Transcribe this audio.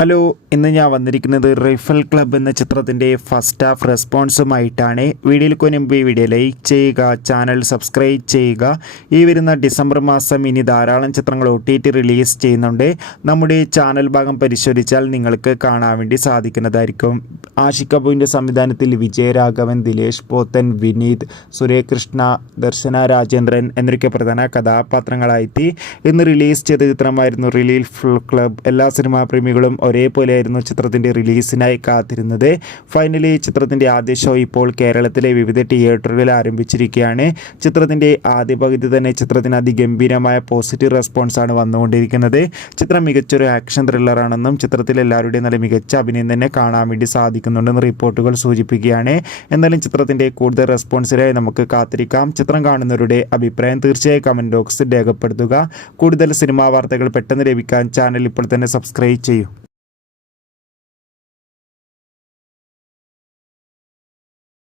Hello, ഇന്ന് ഞാൻ വന്നിരിക്കുന്നത് റൈഫിൾ ക്ലബ് എന്ന ചിത്രത്തിൻ്റെ ഫസ്റ്റ് ഹാഫ് റെസ്പോൺസുമായിട്ടാണ്. വീഡിയോയ്ക്ക് മുൻപ് ഈ വീഡിയോ ലൈക്ക് ചെയ്യുക, ചാനൽ സബ്സ്ക്രൈബ് ചെയ്യുക. ഈ വരുന്ന ഡിസംബർ മാസം ഇനി ധാരാളം ചിത്രങ്ങൾ OTT റിലീസ് ചെയ്യുന്നുണ്ട്. നമ്മുടെ ചാനൽ ഭാഗം പരിശോധിച്ചാൽ നിങ്ങൾക്ക് കാണാൻ വേണ്ടി സാധിക്കുന്നതായിരിക്കും. ആഷിക് കപൂറിൻ്റെ സംവിധാനത്തിൽ വിജയരാഘവൻ, ദിലേഷ് പോത്തൻ, വിനീത്, സുരേകൃഷ്ണ, ദർശന രാജേന്ദ്രൻ എന്നൊക്കെ പ്രധാന കഥാപാത്രങ്ങളായിട്ട് ഇന്ന് റിലീസ് ചെയ്ത ചിത്രമായിരുന്നു റൈഫിൾ ക്ലബ്. എല്ലാ സിനിമാ പ്രേമികളും ഒരേപോലെയായിരുന്നു ചിത്രത്തിൻ്റെ റിലീസിനായി കാത്തിരുന്നത്. ഫൈനലി ചിത്രത്തിൻ്റെ ആദ്യ ഷോ ഇപ്പോൾ കേരളത്തിലെ വിവിധ തിയേറ്ററുകളിൽ ആരംഭിച്ചിരിക്കുകയാണ്. ചിത്രത്തിൻ്റെ ആദ്യ പകുതി തന്നെ ചിത്രത്തിന് അതിഗംഭീരമായ പോസിറ്റീവ് റെസ്പോൺസാണ് വന്നുകൊണ്ടിരിക്കുന്നത്. ചിത്രം മികച്ചൊരു ആക്ഷൻ ത്രില്ലറാണെന്നും ചിത്രത്തിൽ എല്ലാവരുടെയും നല്ല മികച്ച അഭിനയം തന്നെ കാണാൻ വേണ്ടി സാധിക്കുന്നുണ്ടെന്ന് റിപ്പോർട്ടുകൾ സൂചിപ്പിക്കുകയാണ്. എന്നാലും ചിത്രത്തിൻ്റെ കൂടുതൽ റെസ്പോൺസിനായി നമുക്ക് കാത്തിരിക്കാം. ചിത്രം കാണുന്നവരുടെ അഭിപ്രായം തീർച്ചയായും കമൻറ്റ് ബോക്സിൽ രേഖപ്പെടുത്തുക. കൂടുതൽ സിനിമാ വാർത്തകൾ പെട്ടെന്ന് ലഭിക്കാൻ ചാനൽ ഇപ്പോൾ തന്നെ സബ്സ്ക്രൈബ് ചെയ്യൂ.